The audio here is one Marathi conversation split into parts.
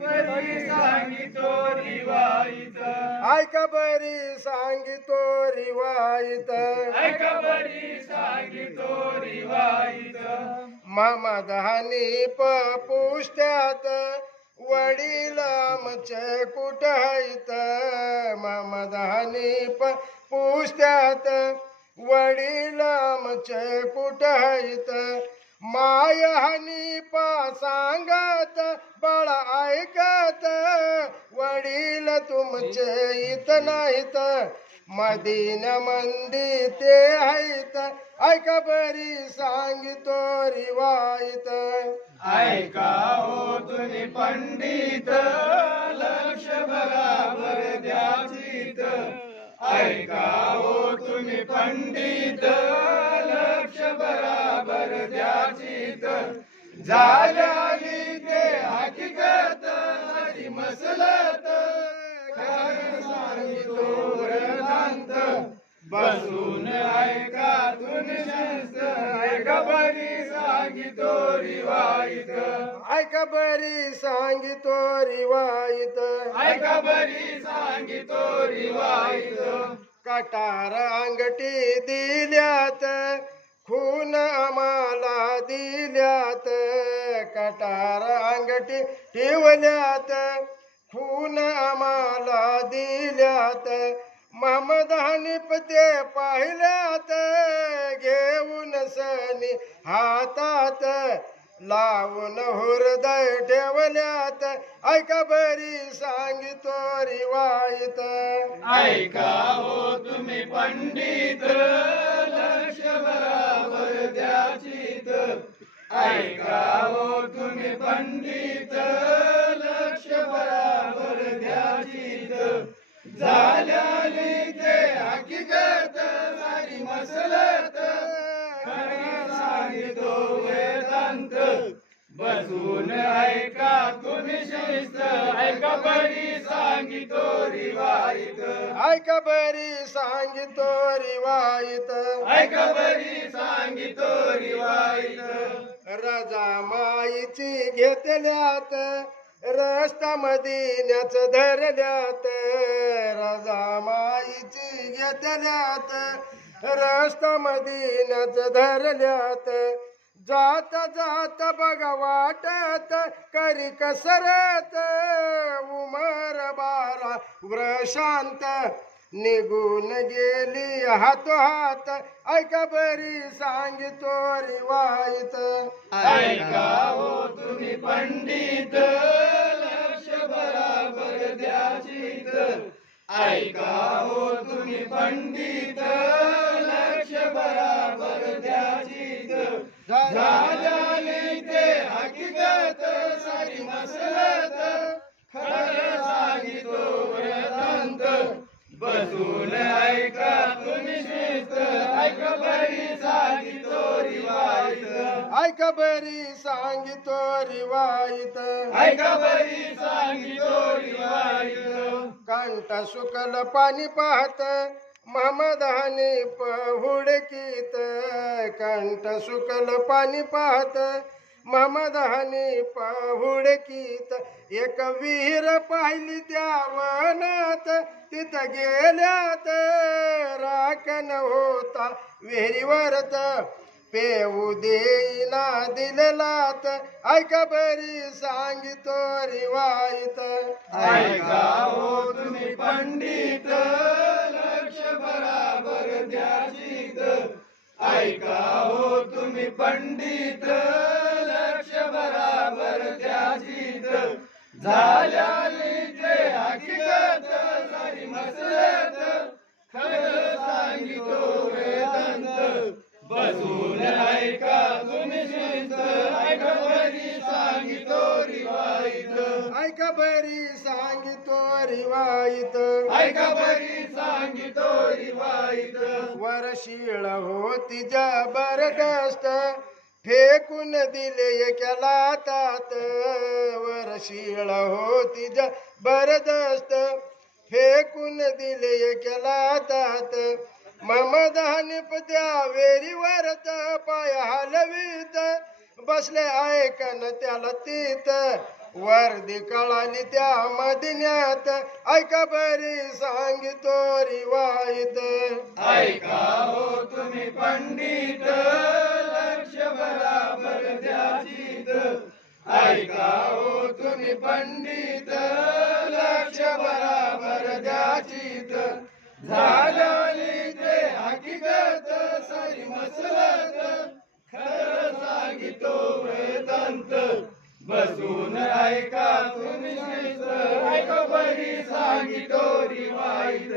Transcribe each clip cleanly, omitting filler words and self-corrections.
बरी सांगितो रिवाईत ऐका बरी सांगितो रिवाईत ऐका बरी सांगितो रिवाईत महमद हनीफ पुष्ट्यात वडील आमचे कुठहित महमद हनीफ पुष्ट्यात वडील आमचे कुठहित माय हनीफा सांगत बाळ ऐकत वडील तुमचे इथ नाहीत मदीना मंदी ते आहेत ऐका बरी सांगितो रिवाईत ऐका हो तुम्ही पंडित लक्ष बराबर द्याचीत ऐका हो तुम्ही पंडित लक्ष बराबर द्याचीत झाल्याली ते हकीकत सारी मसलत खरं सांगितो वृत्तांत बसून ऐका तुम्ही शास्त्र ऐका बरी सांगितो रिवाईत ऐका बरी सांगितो रिवाईत ऐका बरी सांगितो रिवाईत कटार अंगठी दिल्यात खून आम्हाला दिल्यात कटार अंगठी ठेवल्यात खून आम्हाला दिल्यात महमद हनीफ ते पाहिल्यात घेऊन सनी हातात लावून हृदय ठेवल्यात ऐका बरी सांगितो रिवाईत ऐका हो तुम्ही पंडित लक्ष बराबर द्याचीत ऐका हो तुम्ही पंडित लक्ष बराबर द्याचीत झाल्याली ते हकीकत सारी मसलत खरं सांगितो वेदांत बसून ऐका तुम्ही शिस्त ऐका बरी सांगितो रिवाईत ऐका बरी सांगितो रिवाईत ऐका बरी सांगितो रिवाईत रजा माईची घेतल्यात रस्ता मदीन्याच धरल्यात रजा माईची घेतल्यात रस्ता मदीन्याच धरल्यात जात जात बघा वाटत करी कसरत उमर 12 वर्षांत निघून गेली हातोहात ऐका बरी सांगितो रिवाईत ऐका हो तुम्ही पंडित लक्ष बराबर द्याचीत ऐका हो तुम्ही पंडित लक्ष बराबर द्याचीत झाल्याली ते हकीकत सारी मसलत खरं सांगितो वेदांत बसून ऐका तुम्ही शिस्त ऐका बरी सांगितो रिवाईत ऐका बरी सांगितो रिवाईत ऐका बरी सांगितो रिवाईत कंठ सुकल पाणी पाहत महमद हनीफ हुडकीत कंठ सुकल पाणी पाहत महमद हनीफ हुडकीत एक विहीर पाहिली त्या वनात तिथं गेल्यात राखण होता विहिरीवरत पेऊ देईना दिलेलात ऐका बरी सांगितो रिवाईत ऐका हो तुम्ही पंडित लक्ष बराबर द्याचीत ऐका हो तुम्ही पंडित लक्ष बराबर द्याचीत झाल्याली ते हकीकत सारी मसलत खरं सांगितो वेदांत बसून ऐका तुम्ही शिस्त ऐका बरी सांगितो रिवाईत ऐका बरी सांगितो रिवाईत ऐका बरी सांगितो रिवाईत वरशीळ होती जबरदस्त फेकून दिले एका लातात वरशीळ होती जबरदस्त फेकून दिले एका लातात महमद हनीफ त्या वेरीवरत पाय हलवीत बसले ऐकन त्याला तीत वर्दी कळाली त्या मदिन्यात ऐका बरी सांगितो रिवायत ऐका हो तुम्ही पंडित लक्ष बराबर द्याचीत ऐका हो तुम्ही पंडित लक्ष बराबर द्याचीत झाली ते हकीकत सरी मसलत खरं सांगितो वेदांत बसून ऐका तुम्ही ऐका बरी सांगितो रिवायत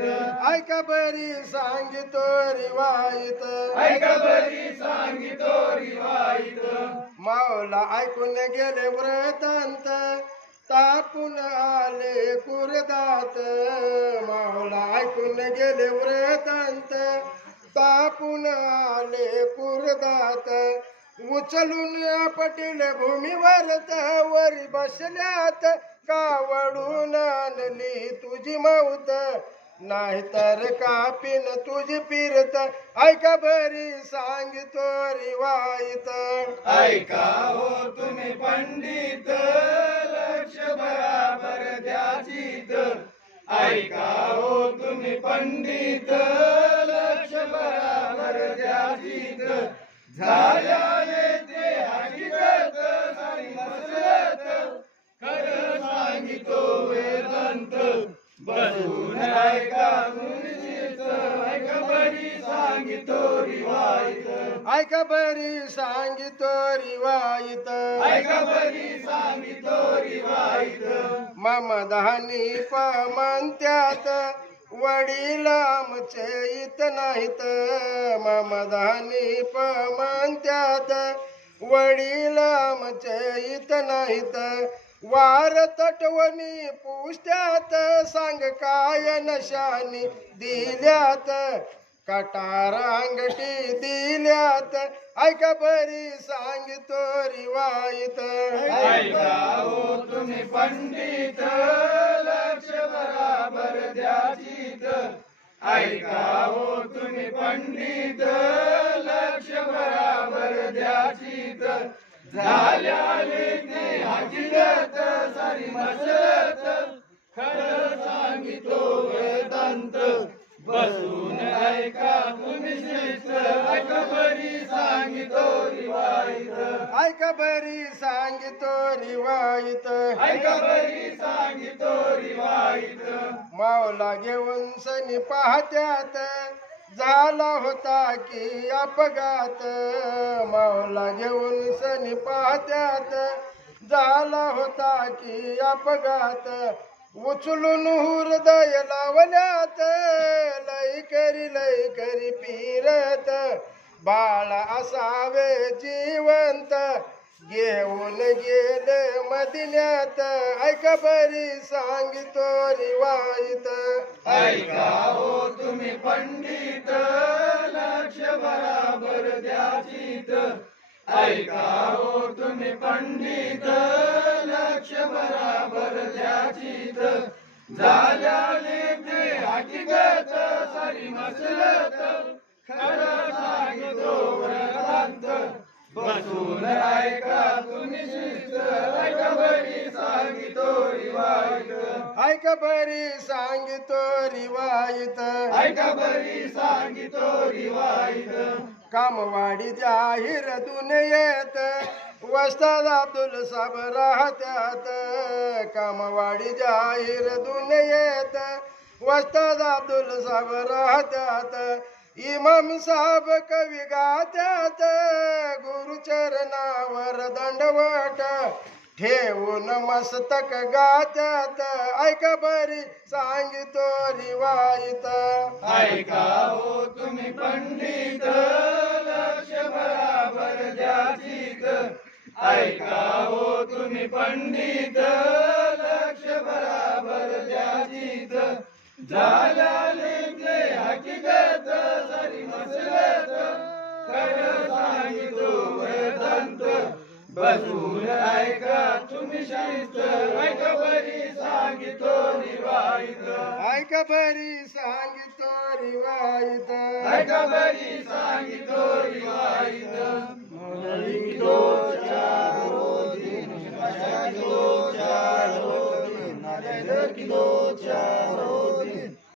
ऐका बरी सांगितो रिवायत ऐका बरी सांगितो रिवायत मावला ऐकून गेले व्रतांत तापून आले कुरदात मावला ऐकून गेले व्रतांत तापून आले कुरदात उचलून पटील भूमीवर वरी बसल्यात कावडून आणली तुझी माऊत नाहीतर कापीन तुझी पिरत ऐका बरी सांगितो रिवायत ऐका हो तुम्ही पंडित लक्ष बराबर द्याचीत ऐका हो तुम्ही पंडित लक्ष बराबर द्याचीत झाल्याने ते हकीकत सारी मसलत खरं सांगितो वेदांत बसून ऐका मुनिशीच ऐका बरी सांगितो रिवायत ऐका बरी सांगितो रिवायत ऐका बरी सांगितो रिवायत ममदानी म्हणत्यात वडील आमचे इत नाहीत ममदानी म्हणत्यात वडील आमचे इत नाहीत वार तटवणी पुष्ट्यात सांग काय नशानी दिल्यात कटार अंगठी दिल्यात ऐका बरी सांगितो रिवायत ऐका हो तुम्ही पंडित लक्ष बराबर द्याचीत ऐका हो तुम्ही पंडित लक्ष बराबर द्याचीत झाल्याने ते हकीकत सारी मसलत खरं सांगितो वेदांत बसून ऐका तुम्ही शिस्त ऐका बरी सांगितो रिवायत ऐका बरी सांगितो रिवायत ऐका बरी सांगितो रिवायत मावला घेऊन सनी पाहत्यात झाला होता की अपघात मावला घेऊन सनी पाहत्यात झाला होता की अपघात उचलून हृदय लावल्यात लई करी फिरत बाळ असावे जिवंत घेऊन गेले मदिन्यात ऐका बरी सांगितो रिवायत ऐका हो तुम्ही पंडित लक्ष बराबर द्याचीत ऐका हो तुम्ही पंडित लक्ष बराबर द्याचीत झाल्याने ते हकीकत सारी मसलत खरं सांगितो वेदांत बसून ऐका तुम्ही शिस्त ऐका बरी सांगितो रिवायत ऐका बरी सांगितो रिवायत ऐका बरी सांगितो रिवायत कामवाडी जाहीर दुनियेत वस्ताद अब्दुल साब राहत्यात कामवाडी जाहीर दुनियेत वस्ताद अब्दुल साब राहत्यात इमाम साहेब कवी गात्यात गुरुचरणावर दंडवट ठेवून मस्तक गात्यात ऐका बरी सांगितो रिवायत ऐका हो तुम्ही पंडित लक्ष बराबर द्याचीत ऐका हो तुम्ही पंडित लक्ष बराबर द्याचीत झाल्याने ते हकीकत सारी मसलत खरं सांगितो वेदांत बसून ऐका तुम्ही शिस्त ऐका बरी सांगितो रिवायत ऐका बरी सांगितो रिवायत ऐका बरी सांगितो रिवायत 1 किलो 4